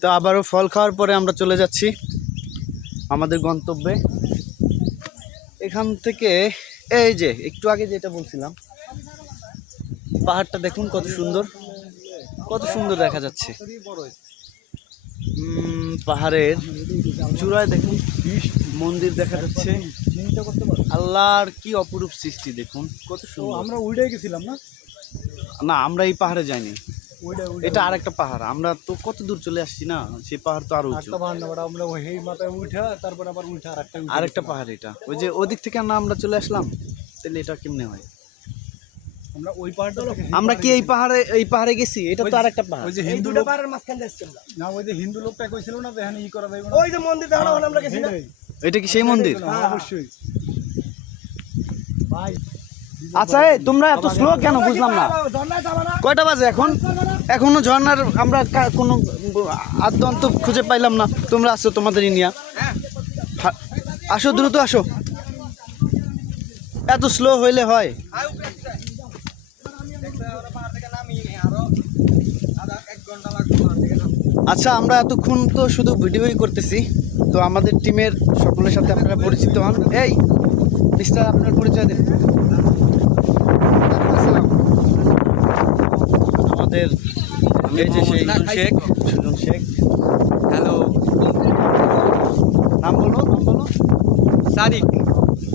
তো আবারও ফল খাওয়ার পরে আমরা চলে যাচ্ছি আমাদের গন্তব্যে। এখান থেকে এই যে একটু আগে যেটা বলছিলাম, পাহাড়টা দেখুন কত সুন্দর, কত সুন্দর দেখা যাচ্ছে। পাহাড়ের চূড়ায় দেখুন মন্দির দেখা যাচ্ছে। আল্লাহর কি অপরূপ সৃষ্টি দেখুন, কত সুন্দর। আমরা উইডে গেছিলাম না? না, আমরা এই পাহাড়ে যাইনি, এটা আরেকটা পাহাড়। আমরা তো কত দূর চলে আসছি না, সেই পাহাড় তো আরো উঁচু। আমরা ওই মাথায় উঠা তারপর আবার উঠা আরেকটা পাহাড় এটা, ওই যে ওদিক থেকে না আমরা চলে আসলাম, তাহলে এটা কেমনে হয়? আমরা ওই পাহাড়টা আমরা কি এই পাহাড়ে গেছি? এটা তো আরেকটা পাহাড়। ওই যে হিন্দু লোক পাহাড়ের মাঝখানে যাচ্ছি আমরা। না, ওই যে হিন্দু লোকটা কইছিল না এখানে ই করা যাবে না, ওই যে মন্দির দেখানো হলো আমরা গেছি না। এটা কি সেই মন্দির? অবশ্যই ভাই। আচ্ছা, এই তোমরা এত স্লো কেন বুঝলাম না। কয়টা বাজে এখন? এখনো ঝর্ণার আমরা কোনো আদ্যন্ত খুঁজে পাইলাম না। তোমরা আসো তোমাদের ইন্ডিয়া, আসো দ্রুত আসো, এত স্লো হইলে হয়? আচ্ছা, আমরা এতক্ষণ তো শুধু ভিডিওই করতেছি, তো আমাদের টিমের সকলের সাথে আপনারা পরিচিত হন। এই মিস্টার, আপনার পরিচয় দিন। আমাদের এই যে সেই সুজন শেখ। হ্যালো, নাম বলো, নাম বলো। সাদিক।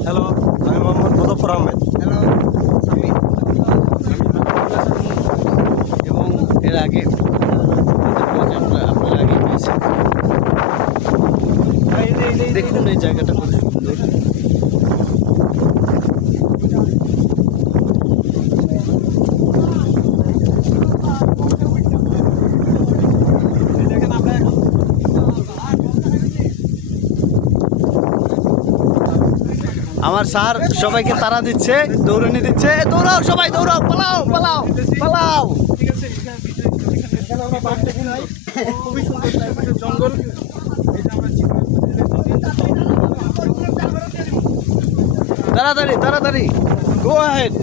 হ্যালো, আমি মোহাম্মদ মুজফফর আহমেদ। হ্যালো, সামির। এবং এর আগে আপনারা আগে পেয়েছেন। দেখুন এই জায়গাটা কত সুন্দর। আমার স্যার সবাইকে তাড়া দিচ্ছে, দৌড়ানি দিচ্ছে। দৌড়াও সবাই, দৌড়াও, পালাও পালাও পালাও। খুবই সুন্দর জঙ্গল। তাড়াতাড়ি তাড়াতাড়ি, গো অ্যাহেড।